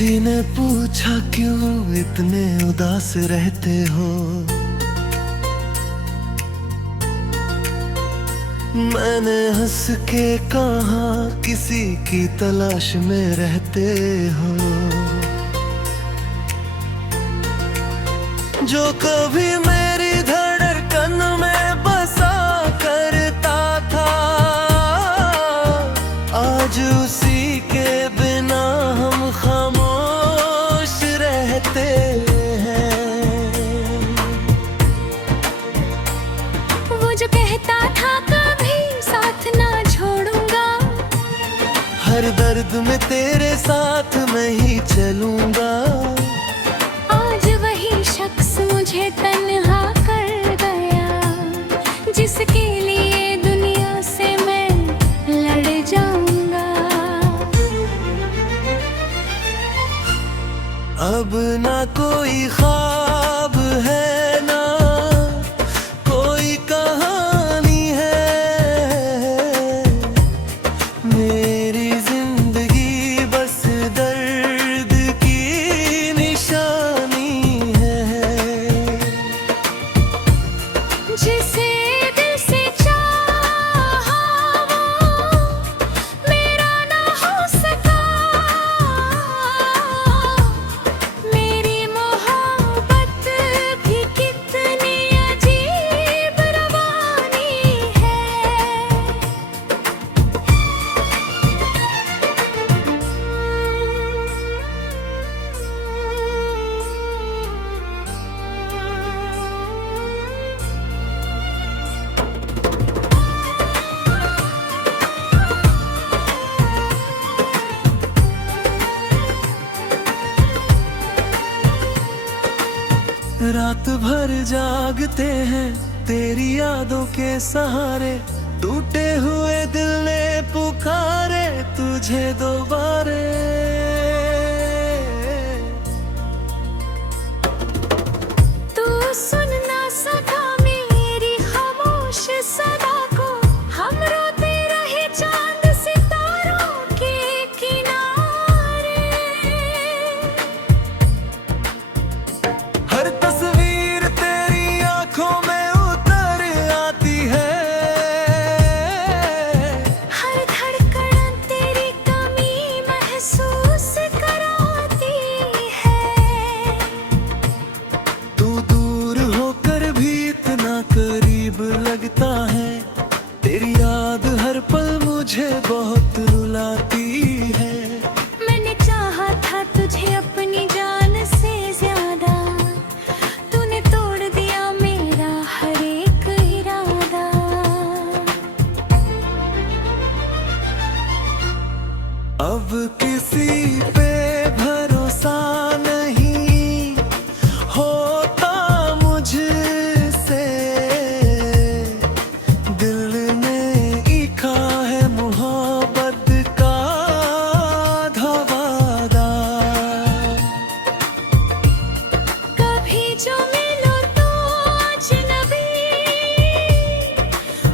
किसी ने पूछा क्यों इतने उदास रहते हो, मैंने हंस के कहा किसी की तलाश में रहते हो। जो कभी मेरी धड़कन में बसा करता था, आज उसी के बिना हम खामोश रहते हैं। वो जो कहता था कभी साथ ना छोड़ूंगा, हर दर्द में तेरे साथ मैं ही चलूंगा। आज वही शख्स मुझे तन्हा कर गया, जिसके लिए दुनिया से मैं लड़ जाऊंगा। अब ना कोई ख्वाब है ना कोई कहानी है, मेरी जिंदगी बस दर्द की निशानी है। जिसे दिल से चाहा वो मेरा ना हो सका, मेरी मोहब्बत भी कितनी अजीब रवानी है। रात भर जागते हैं तेरी यादों के सहारे, टूटे हुए दिल ने पुकारे तुझे दोबारे। तू सुन ना सका मेरी खामोश सदा को, हम रोते रहे चांद सितारों के किनारे। हर तस्वीर तेरी आंखों में उतर आती है, हर धड़कन तेरी कमी महसूस कराती है। तू दूर होकर भी इतना करीब लगता है, तेरी याद हर पल मुझे बहुत रुलाती है। मैंने चाहा था तुझे अपनी जान से ज्यादा, तूने तोड़ दिया मेरा हर एक इरादा। अब किसी पे भरोसा नहीं होता मुझसे, दिल ने ईखा है मोहब्बत का धवादा। कभी जो मिलो तो अजनबी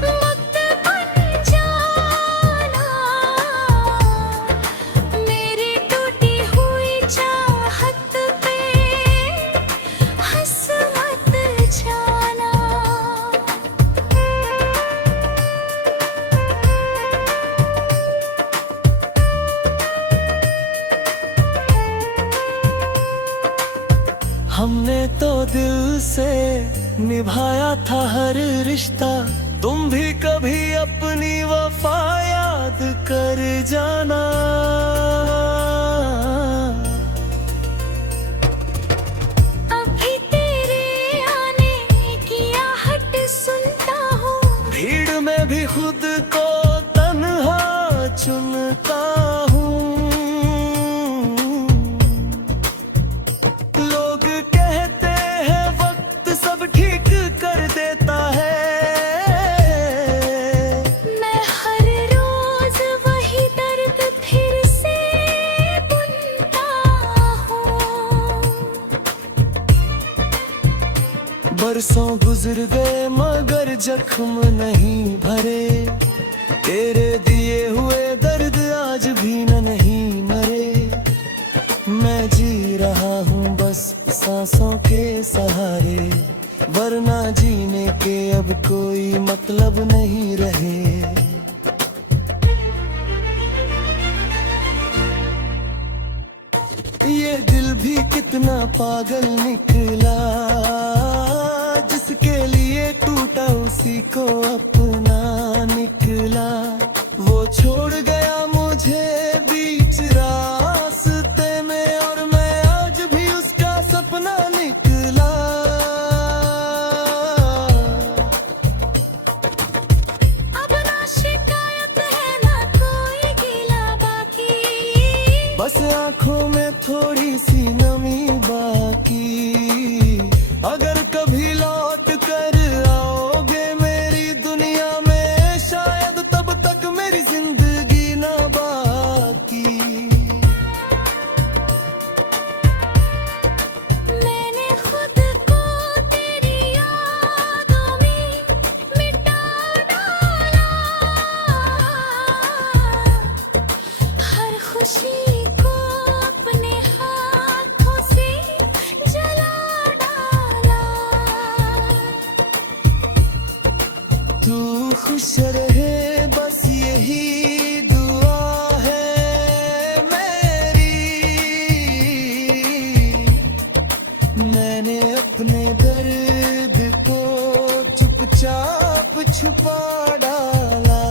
वक्त बन जाना, मेरी टूटी हुई चाहत पे हंस मत जाना। हमने तो दिल से निभाया था हर रिश्ता, तुम भी कभी अपनी वफा याद कर जाना। अभी तेरे आने की आहट सुनता हूँ, भीड़ में भी खुद को तन्हा चुनता हूँ। लोग कहते हैं वक्त सब ठीक कर देता है, मैं हर रोज वही दर्द फिर से बुनता हूँ। बरसों गुजर गए मगर जख्म नहीं भरे, तेरे दिए हुए दर्द आज भी न नहीं मरे। मैं वरना जीने के अब कोई मतलब नहीं रहे। ये दिल भी कितना पागल निकला, जिसके लिए टूटा उसी को अपना निकला। वो छोड़ गया मुझे बीच रास्ते में, और मैं आज भी उसका सपना निकला। अब ना शिकायत है ना कोई गिला बाकी, बस आंखों में थोड़ी सी नमी बाकी। अगर कभी लौट कर आओगे मेरी दुनिया में, शायद तब तक मेरी जिंदगी ना बाकी। मैंने खुद को तेरी यादों में मिटा डाला, हर खुशी को अपने हाथों से जला डाला। तू खुश रहे बस यही दुआ है मेरी। मैंने अपने दर्द को चुपचाप छुपा डाला।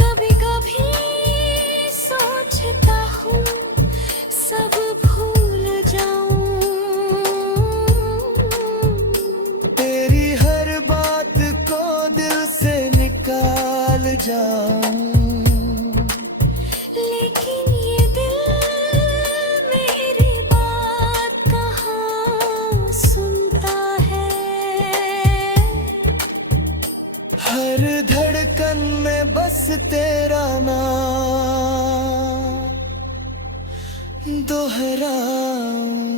कभी कभी सोचता हूँ सब भूल जाऊं, तेरी हर बात को दिल से निकाल जाऊं। लेकिन ये दिल मेरी बात कहाँ सुनता है। हर धड़कन में बस तेरा नाम दोहराऊं।